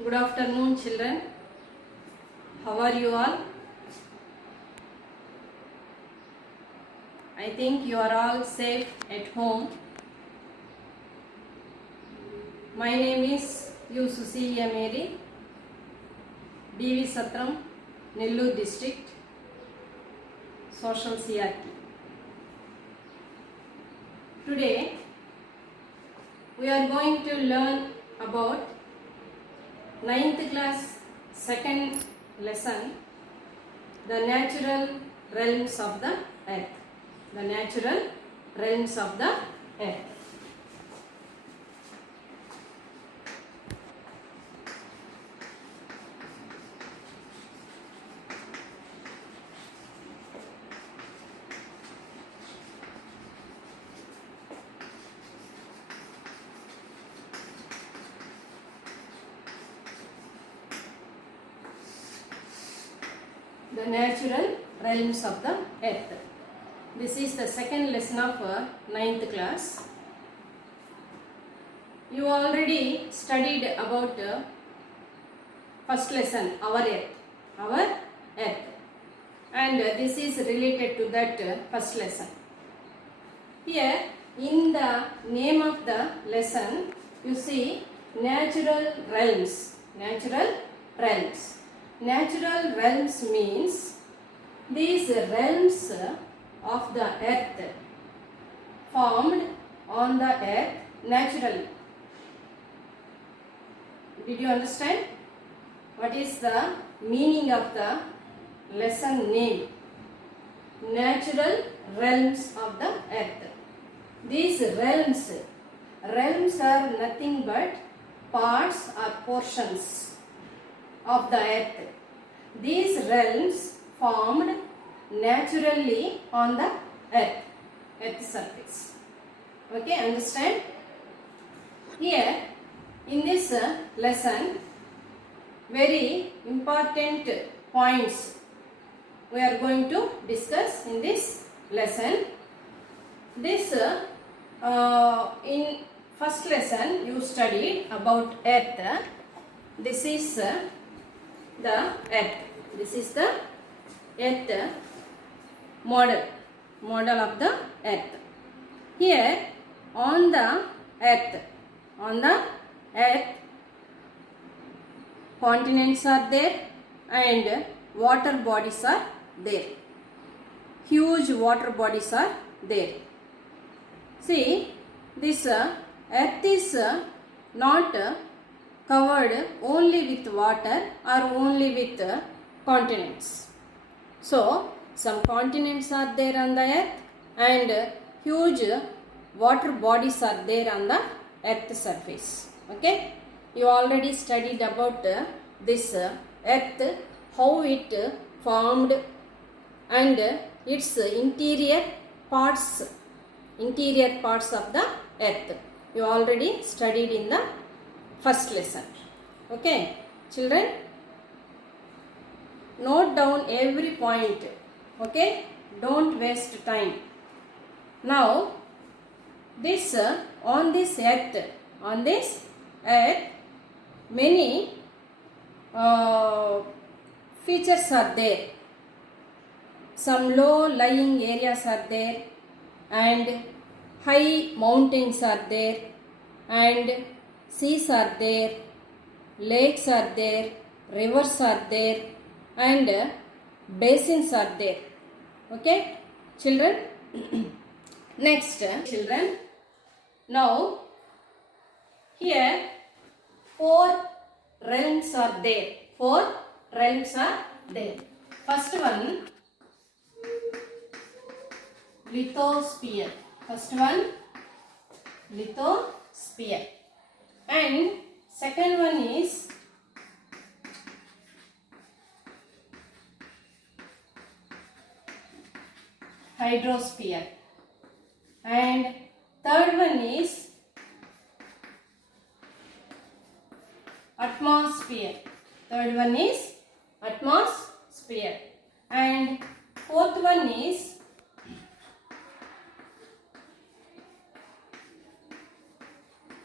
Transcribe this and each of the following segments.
Good afternoon, children. How are you all? I think you are all safe at home. My name is Suseela Mary, DV Satram, Nellore district, social CRT. Today we are going to learn about 9th class second lesson, the natural realms of the earth. The natural realms of the earth. The natural realms of the earth. This is the second lesson of 9th class. You already studied about first lesson, our earth, and this is related to that first lesson. Here in the name of the lesson you see natural realms. Natural realms. Natural realms means these realms of the earth formed on the earth naturally. Did you understand? What is the meaning of the lesson name? Natural realms of the earth. These realms are nothing but parts or portions of the earth. These realms formed naturally on the earth surface. Okay, understand? Here in this lesson, very important points we are going to discuss in this lesson. This in first lesson you studied about earth. This is the earth. This is the earth model of the earth. Here on the earth continents are there and water bodies are there. Huge water bodies are there. See, this earth is not covered only with water or only with continents. So, some continents are there on the earth and huge water bodies are there on the earth surface. Okay? You already studied about this earth, how it formed and its interior parts of the earth. You already studied in the first lesson. Okay, children, note down every point. Okay, don't waste time. Now this on this earth many features are there. Some low lying areas are there and high mountains are there and seas are there, lakes are there, rivers are there and basins are there. Okay, children? Next, children, now here 4 realms are there. 4 realms are there. First one, lithosphere. First one, lithosphere. And second one is hydrosphere. And third one is atmosphere. Third one is atmosphere. And fourth one is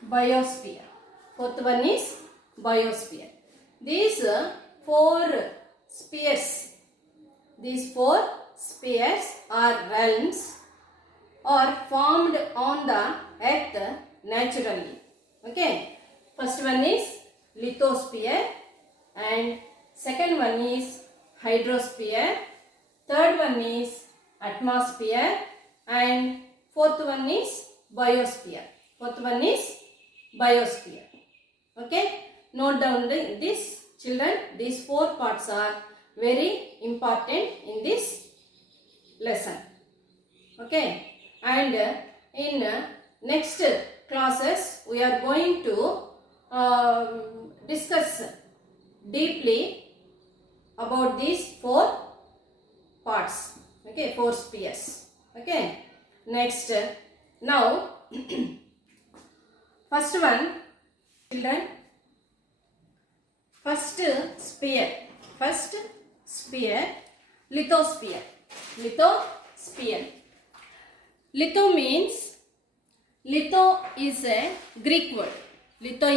biosphere. Fourth one is biosphere. These four spheres, or realms are formed on the earth naturally. Okay, first one is lithosphere, and second one is hydrosphere, third one is atmosphere, and fourth one is biosphere. Okay, note down this, children. These four parts are very important in this lesson. Okay, and in next classes we are going to discuss deeply about these four parts. Okay, four spheres. Okay, next, now first one, children, first sphere, lithosphere. Litho means, litho is a Greek word. Litho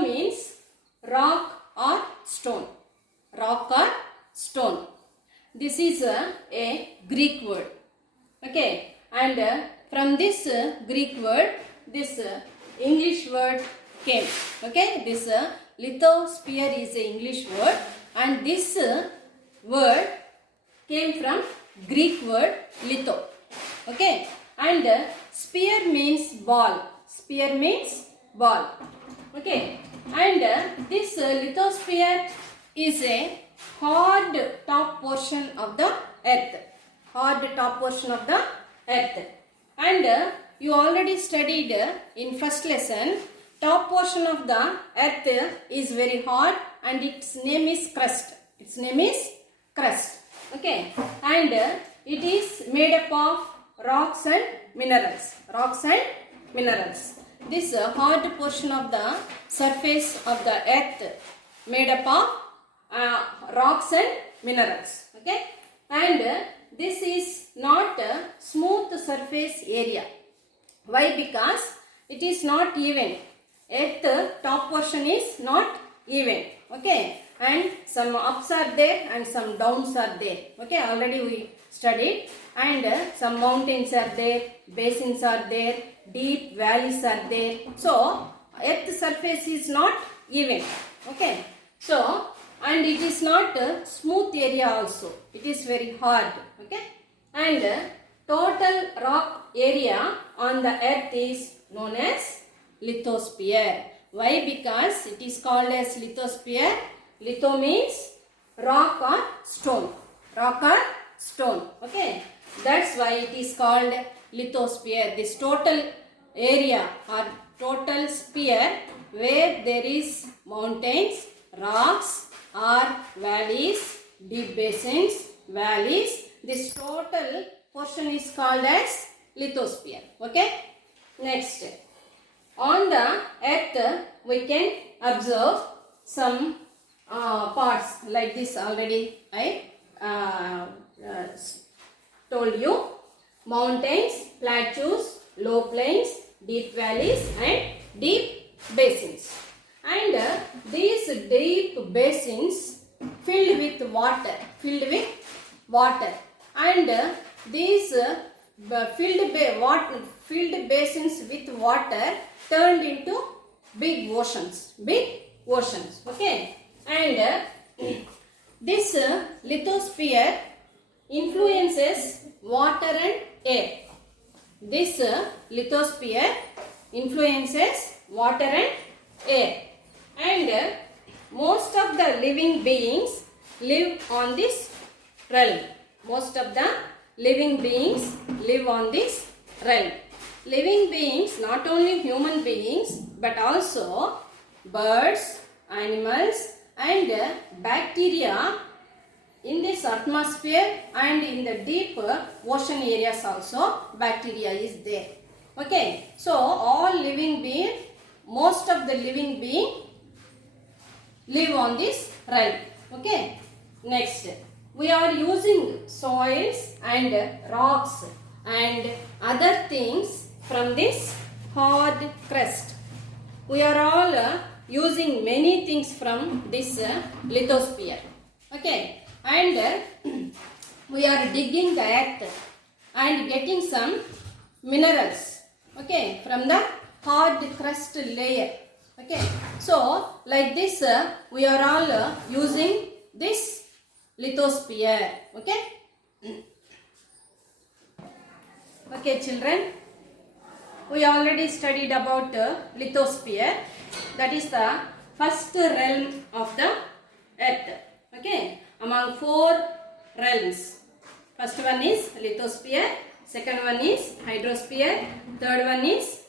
means rock or stone. This is a Greek word. Okay, and from this Greek word, this English word came. Okay, this lithosphere is an English word, and this word came from Greek word litho. Okay, and sphere means ball. Okay, and this lithosphere is a hard top portion of the earth. And you already studied in first lesson, top portion of the earth is very hard and its name is crust. Okay, and it is made up of rocks and minerals. This hard portion of the surface of the earth made up of rocks and minerals. Okay, and this is not a smooth surface area. Why? Because it is not even. Earth top portion is not even. Okay, and some ups are there and some downs are there. Okay, already we studied, and some mountains are there, basins are there, deep valleys are there. So earth surface is not even. Okay, so, and it is not a smooth area also. It is very hard. Okay, and total rock area on the earth is known as lithosphere. Why? Because it is called as lithosphere. Litho means rock or stone. Okay, that's why it is called lithosphere. This total area or total sphere where there is mountains, rocks or valleys, deep basins, valleys. This total portion is called as lithosphere. Okay, next, on the earth we can observe some parts like this. Already I told you: mountains, plateaus, low plains, deep valleys and deep basins. And these deep basins filled with water, and these filled basins with water turned into big oceans. Okay, and this lithosphere influences water and air. This lithosphere influences water and air, and most of the living beings live on this realm. Living beings, not only human beings, but also birds, animals and bacteria in this atmosphere, and in the deep ocean areas also bacteria is there. Okay, so all living beings, most of the living beings live on this realm. Okay, next, we are using soils and rocks and other things from this hard crust. We are all using many things from this lithosphere. Okay, and we are digging the earth and getting some minerals, okay, from the hard crust layer. Okay, so like this we are all using this lithosphere. Okay. Okay children, we already studied about lithosphere. That is the first realm of the earth. Okay, among 4 realms. First one is lithosphere, second one is hydrosphere, third one is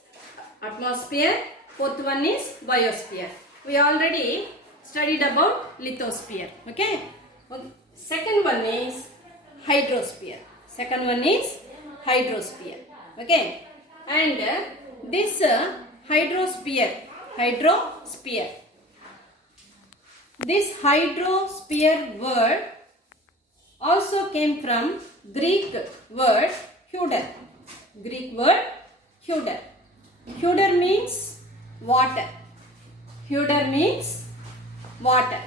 atmosphere, fourth one is biosphere. We already studied about lithosphere. Okay, second one is hydrosphere. Second one is hydrosphere. Okay, and this hydrosphere, this hydrosphere word also came from Greek word hudor. Greek word hudor. Hudor means water. Hudor means water.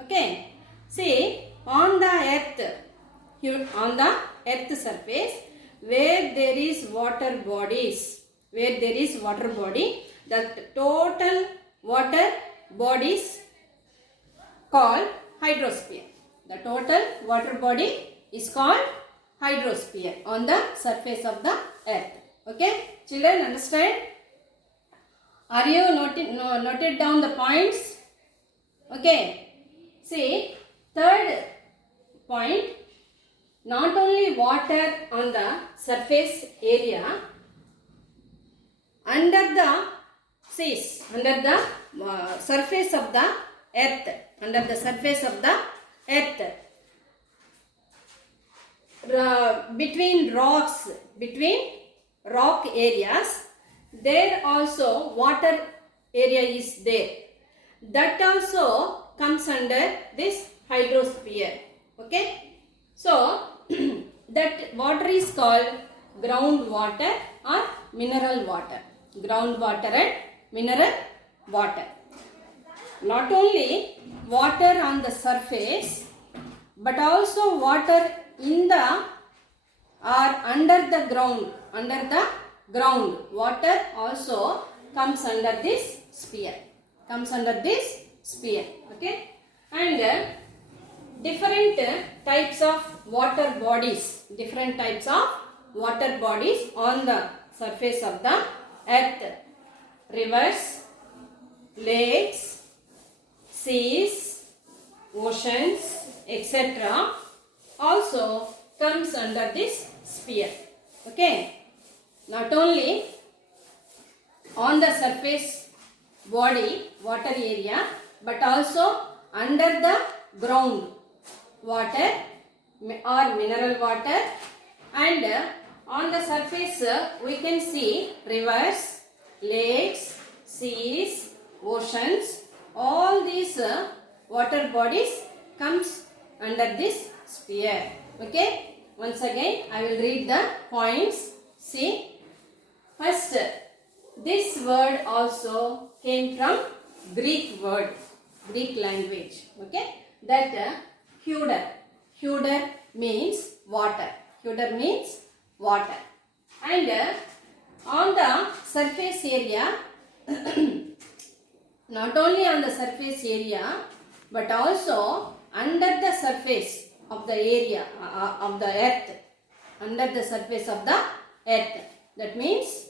Okay. See, on the earth surface, where there is water bodies, the total water bodies called hydrosphere. The total water body is called hydrosphere on the surface of the earth. Okay, children, understand? Are you noted down the points? Okay. See, third point, not only water on the surface area, under the seas, under the surface of the earth, between rock areas, there also water area is there. That also comes under this hydrosphere. Okay, so that water is called groundwater or mineral water. Groundwater and mineral water. Not only water on the surface, but also water in the or under the ground. Water also comes under this sphere. Okay, and different types of water bodies. On the surface of the earth. Rivers, lakes, seas, oceans, etc. also comes under this sphere. Okay, not only on the surface body, water area, but also under the ground, water or mineral water, and on the surface we can see rivers, lakes, seas, oceans. All these water bodies comes under this sphere. Okay, once again I will read the points. See, first, this word also came from Greek language. Okay, that hudor means water. And on the surface area, not only on the surface area, but also under the surface of the area of the earth. That means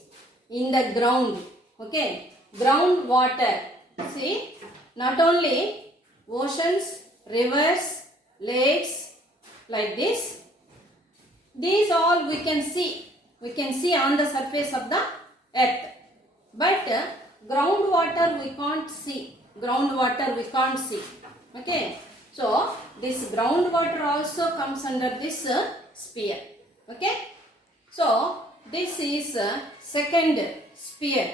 in the ground. Okay, groundwater. See, not only oceans, rivers, lakes, like this. These all we can see on the surface of the earth. But groundwater we can't see. Okay, so this groundwater also comes under this sphere. Okay, so this is second sphere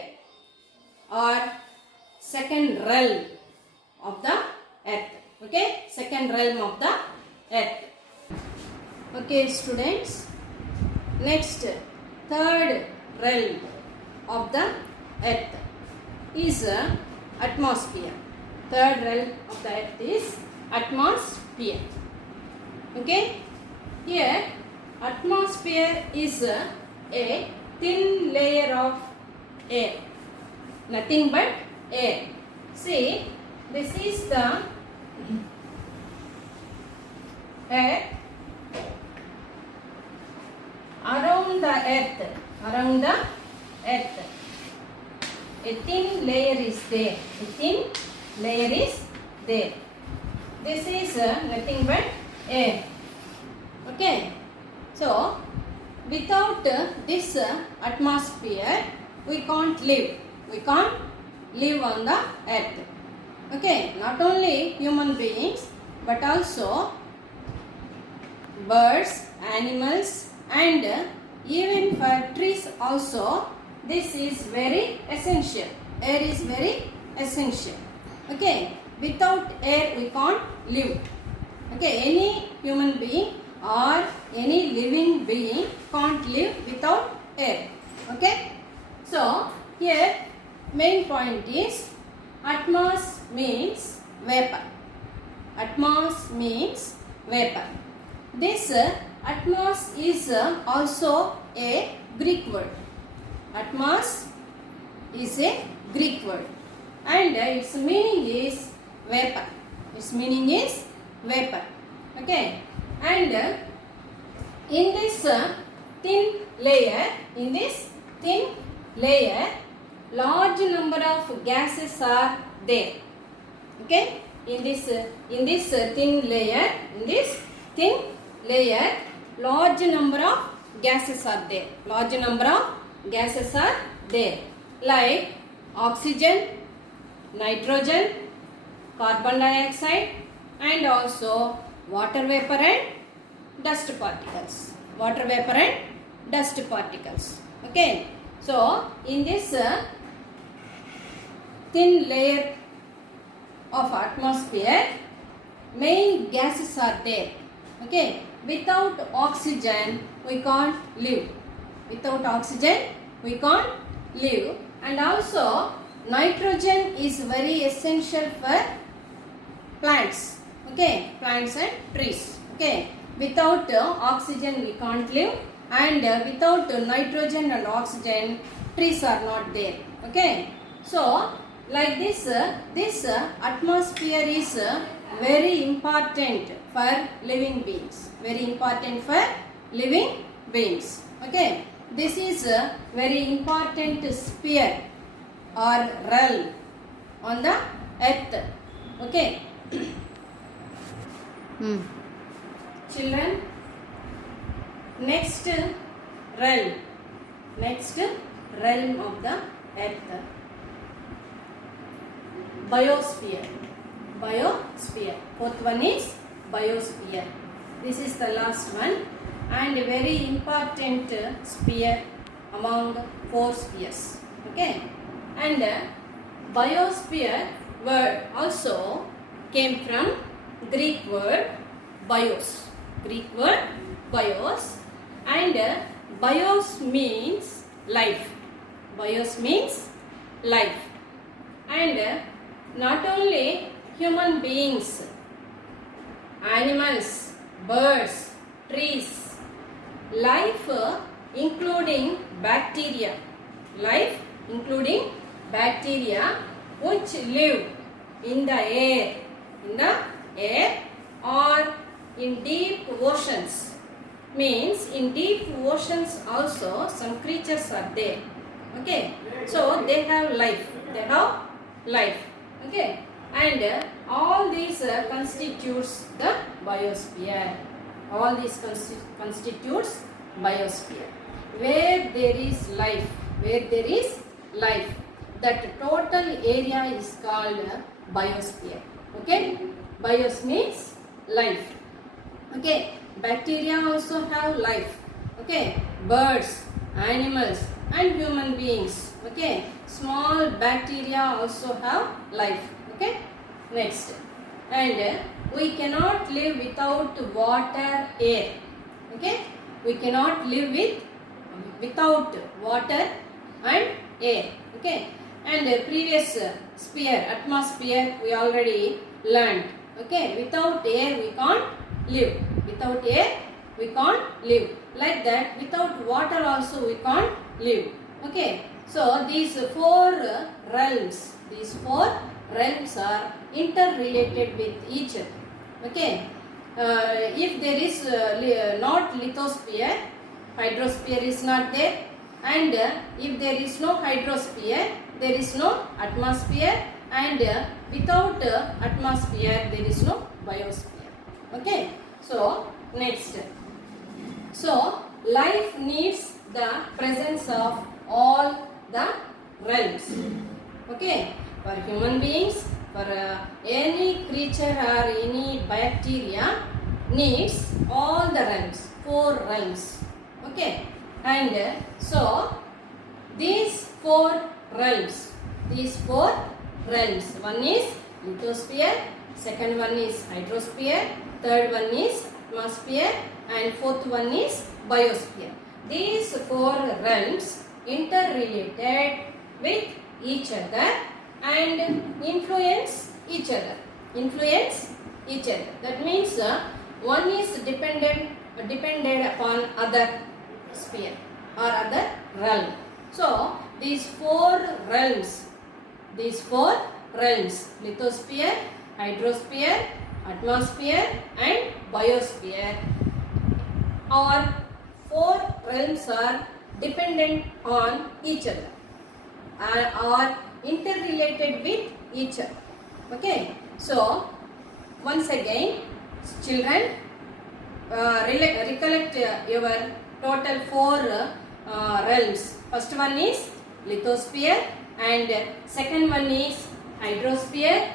or second realm of the earth. Okay, second realm of the earth. Okay, students, next third realm of the earth is atmosphere. Third realm of the earth is atmosphere. Okay, here atmosphere is a thin layer of air, nothing but air. See, this is the air around the earth, a thin layer is there, this is nothing but air. Okay, so without this atmosphere we can't live on the earth. Okay, not only human beings but also birds, animals, and even for trees also this is very essential. Air is very essential. Okay, without air we can't live. Okay, any human being or any living being can't live without air. Okay, so here main point is atmos means vapor. Atmos means vapor. This atmos is also a Greek word. Atmos is a Greek word and its meaning is vapor. Okay, and in this thin layer, large number of gases are there. Okay, in this thin layer, large number of gases are there. Like oxygen, nitrogen, carbon dioxide, and also water vapor and dust particles. Okay, so in this thin layer of atmosphere, main gases are there. Okay, without oxygen we can't live. And also nitrogen is very essential for plants. Okay, plants and trees. Okay, without oxygen we can't live, and without nitrogen and oxygen trees are not there. Okay, so like this atmosphere is very important for living beings. Okay, this is a very important sphere or realm on the earth. Okay. Children, next realm of the earth, biosphere. Fourth one is biosphere. This is the last one and a very important sphere among 4 spheres. Okay, and biosphere word also came from Greek word bios. And bios means life. And not only human beings, animals, birds, trees, life including bacteria which live in the air or in deep oceans. Means in deep oceans also some creatures are there. Okay, so they have life. Okay, and all these constitutes the biosphere. Where there is life, that total area is called biosphere. Okay, bios means life. Okay, bacteria also have life. Okay, birds, animals and human beings. Okay, small bacteria also have life. Okay, next, and we cannot live without water, air. Okay, we cannot live without water and air. Okay, And previous sphere, atmosphere, we already learned. Okay, without air we can't live. Without air we can't live. Like that, without water also we can't live. Okay, so these four realms are interrelated with each other. Okay, if there is not lithosphere, hydrosphere is not there, and if there is no hydrosphere, there is no atmosphere, and without atmosphere there is no biosphere. Okay, so next, so life needs the presence of all the realms. Okay, for human beings, for any creature or any bacteria needs all the realms, four realms. Okay, and so these four realms, one is lithosphere, second one is hydrosphere, third one is atmosphere, and fourth one is biosphere. These four realms interrelated with each other and influence each other. That means one is dependent upon other sphere or other realm. So these four realms, lithosphere, hydrosphere, atmosphere, and biosphere, are four realms are dependent on each other and are interrelated with each other. Okay, so once again, children, recollect your total four realms. First one is lithosphere, and second one is hydrosphere,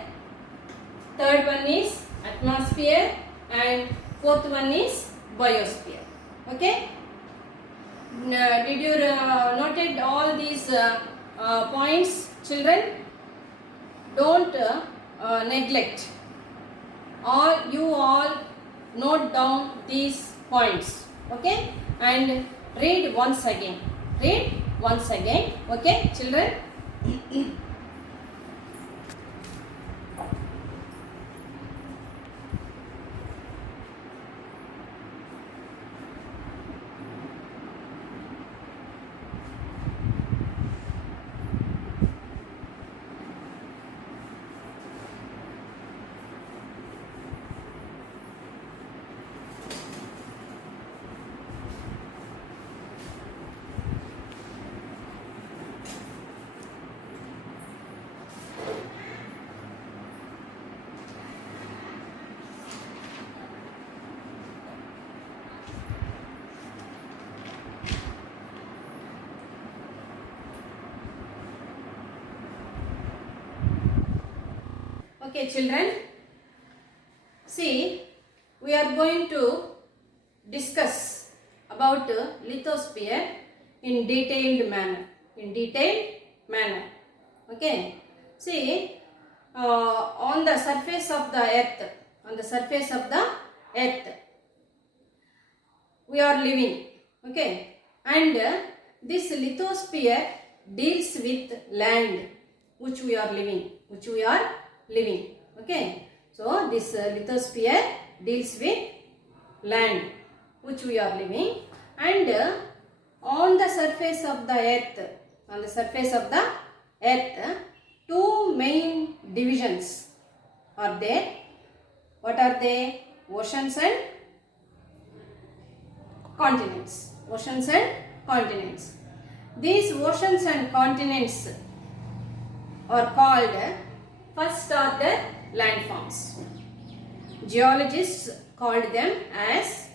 third one is atmosphere, and fourth one is biosphere. Okay, did you noted all these points, children? Don't neglect. You all note down these points. Okay, and read once again. Okay, children. Okay, children, see, we are going to discuss about lithosphere in detailed manner. Okay, see, on the surface of the earth, we are living. Okay, and this lithosphere deals with land which we are living. Okay, so this lithosphere deals with land which we are living, and on the surface of the earth, two main divisions are there. What are they? Oceans and continents. These oceans and continents are called first order landforms. Geologists called them as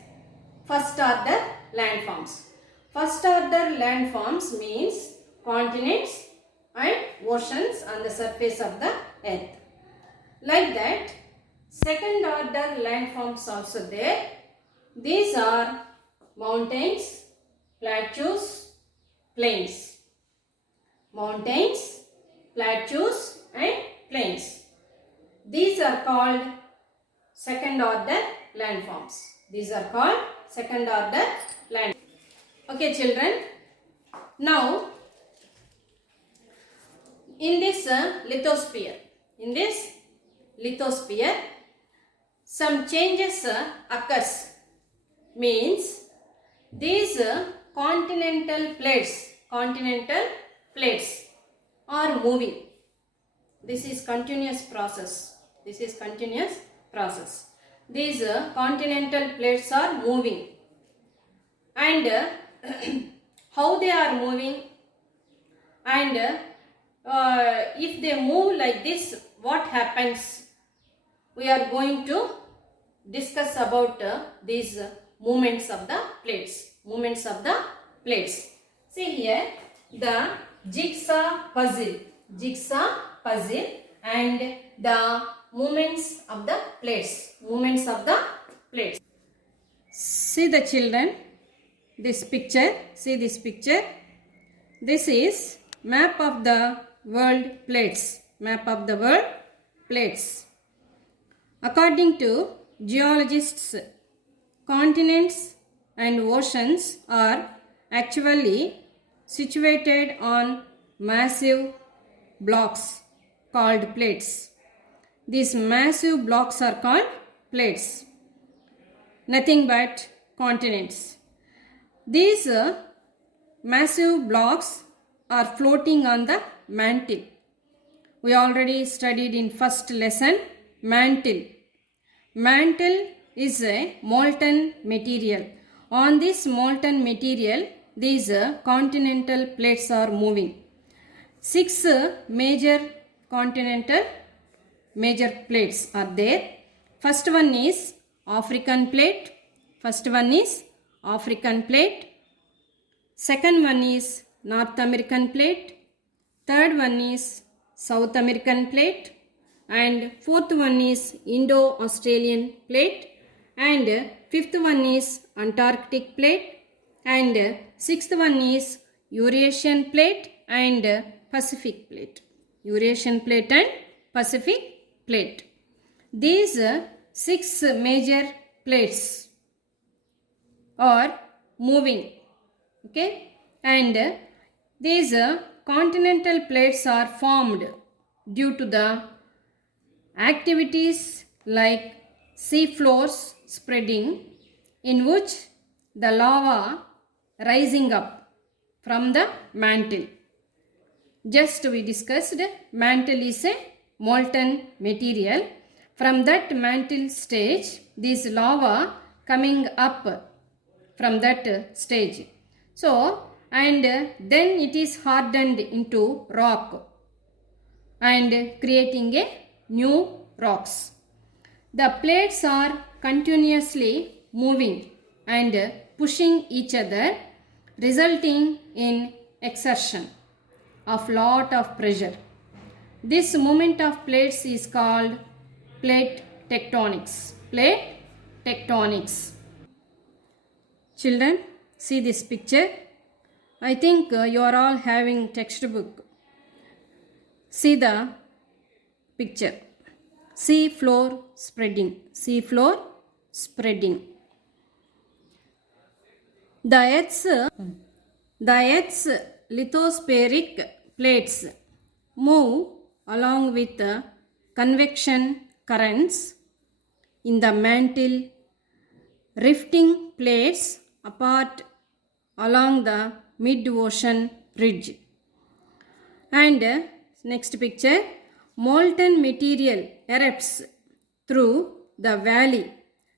first order landforms. First order landforms means continents and oceans on the surface of the earth. Like that, second order landforms also there. These are mountains, plateaus, plains. Mountains, plateaus, and plains. These are called second order landforms. Okay, children. Now, in this lithosphere, some changes occurs. Means these continental plates are moving. This is continuous process. These continental plates are moving, and how they are moving, and if they move like this, what happens? We are going to discuss about these movements of the plates. See here, the jigsaw puzzle and the movements of the plates. See the children, this picture. This is map of the world plates. According to geologists, continents and oceans are actually situated on massive blocks called plates. These massive blocks are called plates, nothing but continents. These massive blocks are floating on the mantle. We already studied in first lesson mantle. Mantle is a molten material. On this molten material, these continental plates are moving. 6 major continental plates are there. First one is African plate. Second one is North American plate. Third one is South American plate. And fourth one is Indo-Australian plate. And fifth one is Antarctic plate. And sixth one is Eurasian plate and Pacific plate. These 6 major plates are moving. Okay, and these continental plates are formed due to the activities like sea floors spreading, in which the lava rising up from the mantle. Just we discussed, mantle is a molten material. From that mantle stage, this lava coming up from that stage. So, and then it is hardened into rock and creating a new rocks. The plates are continuously moving and pushing each other, resulting in exertion of lot of pressure. This movement of plates is called plate tectonics. Children, see this picture. I think you are all having textbook. See the picture. Sea floor spreading. The Earth's lithospheric plates move along with convection currents in the mantle, rifting plates apart along the mid-ocean ridge. And next picture, molten material erupts through the valley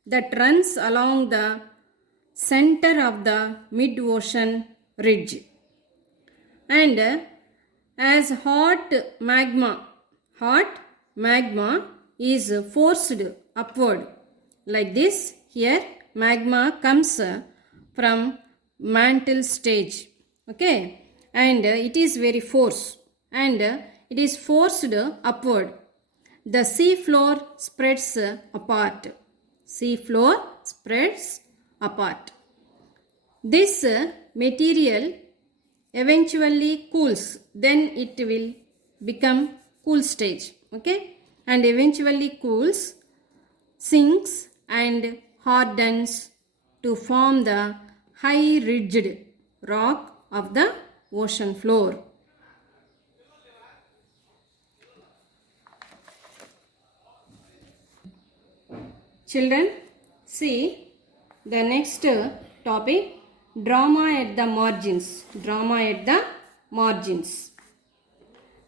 that runs along the center of the mid-ocean ridge. And as hot magma is forced upward like this, here magma comes from mantle stage, okay, and it is very force and it is forced upward. The sea floor spreads apart. This material eventually cools, then it will become cool stage, okay, and eventually cools, sinks and hardens to form the high ridged rock of the ocean floor. Children, see the next topic, drama at the margins. Drama at the margins.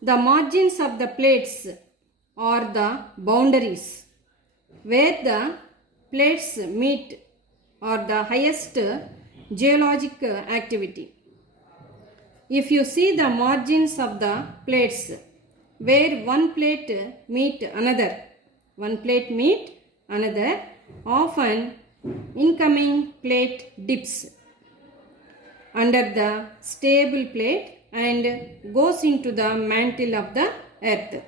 The margins of the plates are the boundaries where the plates meet or the highest geologic activity. If you see the margins of the plates where one plate meet another, often incoming plate dips under the stable plate and goes into the mantle of the earth.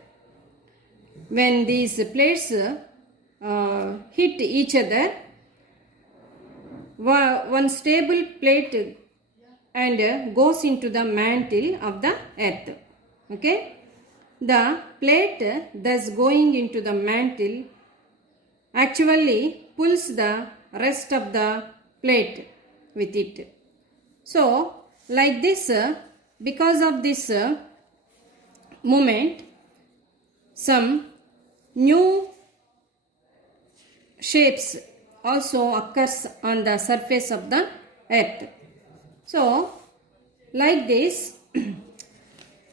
When these plates hit each other, one stable plate and goes into the mantle of the earth. Okay, the plate thus going into the mantle actually pulls the rest of the plate with it. So like this, because of this movement, some new shapes also occurs on the surface of the earth. So like this,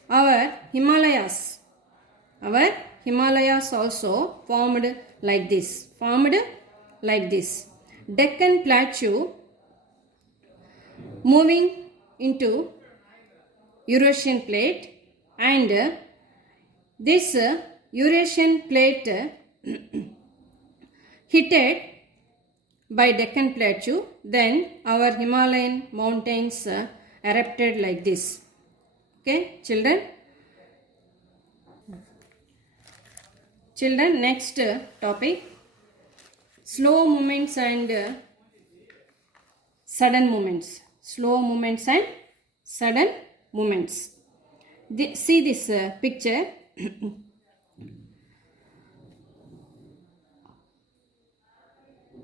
our Himalayas also formed like this. Deccan Plateau moving into Eurasian plate, and this Eurasian plate hitted by Deccan Plateau, then our Himalayan mountains erupted like this. Okay, children, next topic, slow movements and sudden movements. Slow movements and sudden movements. See this picture.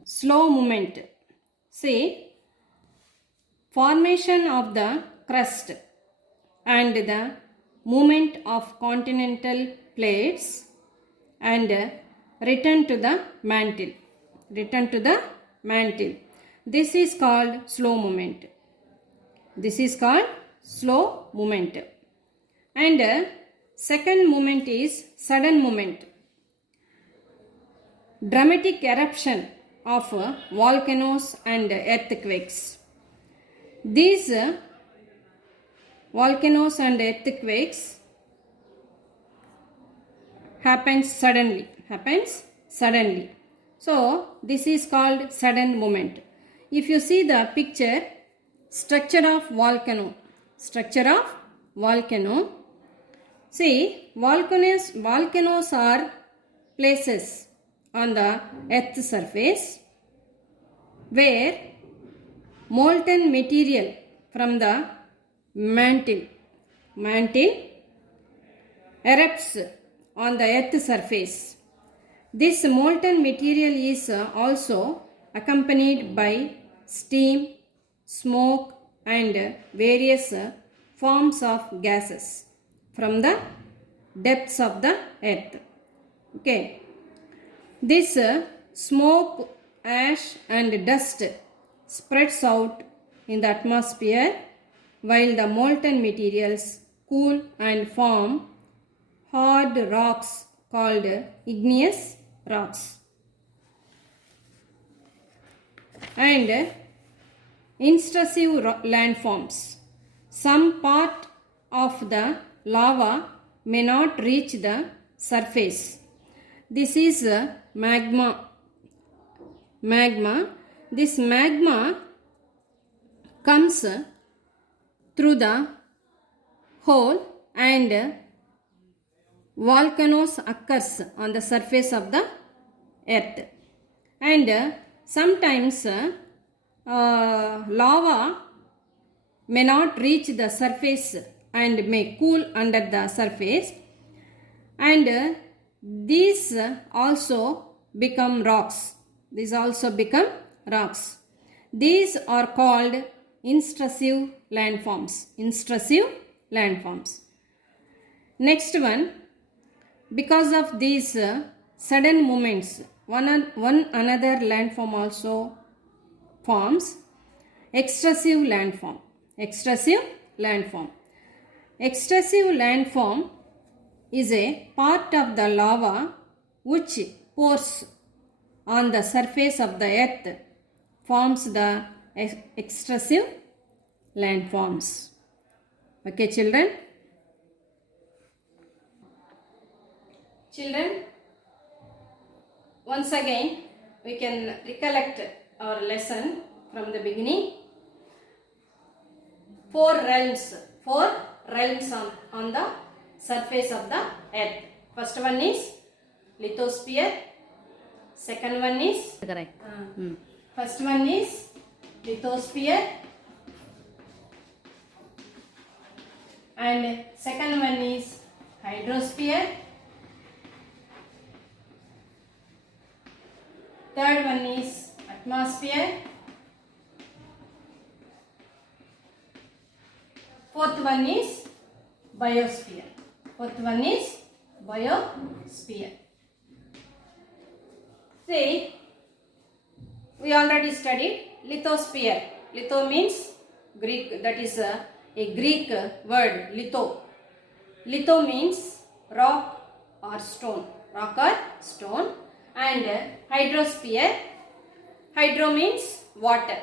Slow movement. See, formation of the crust and the movement of continental plates and return to the mantle. This is called slow movement. And second movement is sudden movement. Dramatic eruption of volcanoes and earthquakes. These volcanoes and earthquakes happens suddenly. So this is called sudden movement. If you see the picture, structure of volcano. See, volcanoes are places on the earth surface where molten material from the mantle erupts on the earth surface. This molten material is also accompanied by steam, smoke and various forms of gases from the depths of the earth. Okay, this smoke, ash and dust spreads out in the atmosphere while the molten materials cool and form hard rocks called igneous rocks. And intrusive landforms. Some part of the lava may not reach the surface. This is magma. This magma comes through the hole and volcanoes occurs on the surface of the earth. And sometimes lava may not reach the surface and may cool under the surface, and these also become rocks. These are called intrusive landforms. Next one, because of these sudden movements one another landform also forms extrusive landform. Extrusive landform. Extrusive landform is a part of the lava which pours on the surface of the earth forms the extrusive landforms. Okay, children? Children, once again we can recollect our lesson from the beginning. Four realms on the surface of the earth. First one is lithosphere. Second one is first one is lithosphere, and second one is hydrosphere. Third one is atmosphere. Fourth one is biosphere. Fourth one is biosphere. See, we already studied lithosphere. Litho means Greek, that is a Greek word, litho. Litho means rock or stone. Rock or stone. And hydrosphere. Hydro means water.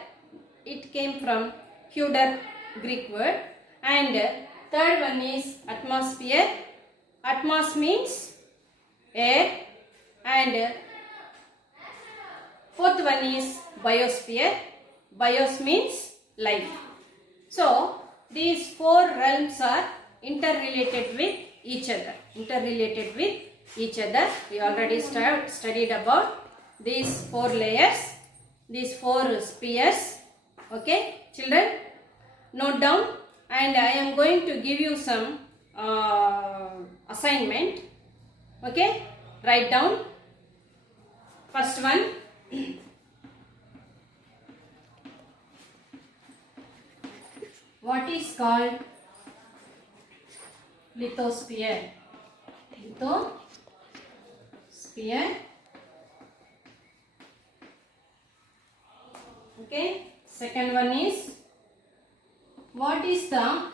It came from Hudar, Greek word. And third one is atmosphere. Atmos means air. And fourth one is biosphere. Bios means life. So these four realms are interrelated with each other. Interrelated with each other. We already studied about these four layers, these four spheres. Okay, children, note down, and I am going to give you some assignment. Okay, write down. First one, what is called lithosphere? Lithosphere. Okay. Second one is, what is the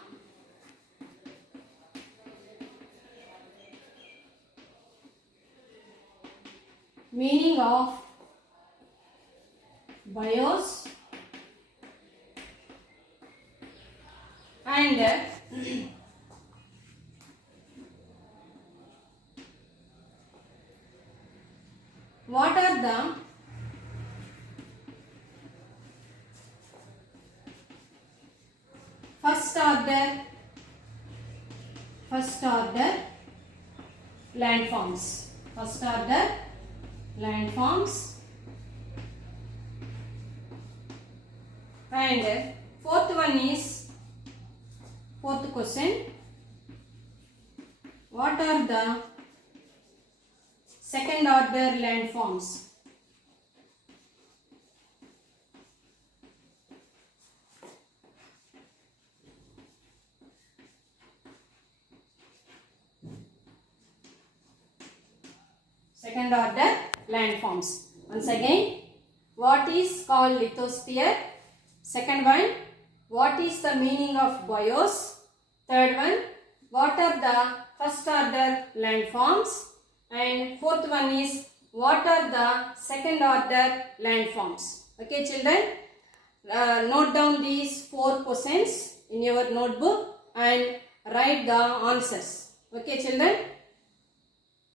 meaning of bios and what are the first order landforms? First order landforms. And fourth one is, fourth question, what are the second order landforms? Second order landforms. Once again, what is called lithosphere? Second one, what is the meaning of bios? Third one, what are the first order landforms? And fourth one is, what are the second order landforms? Okay, children, note down these four questions in your notebook and write the answers. Okay, children.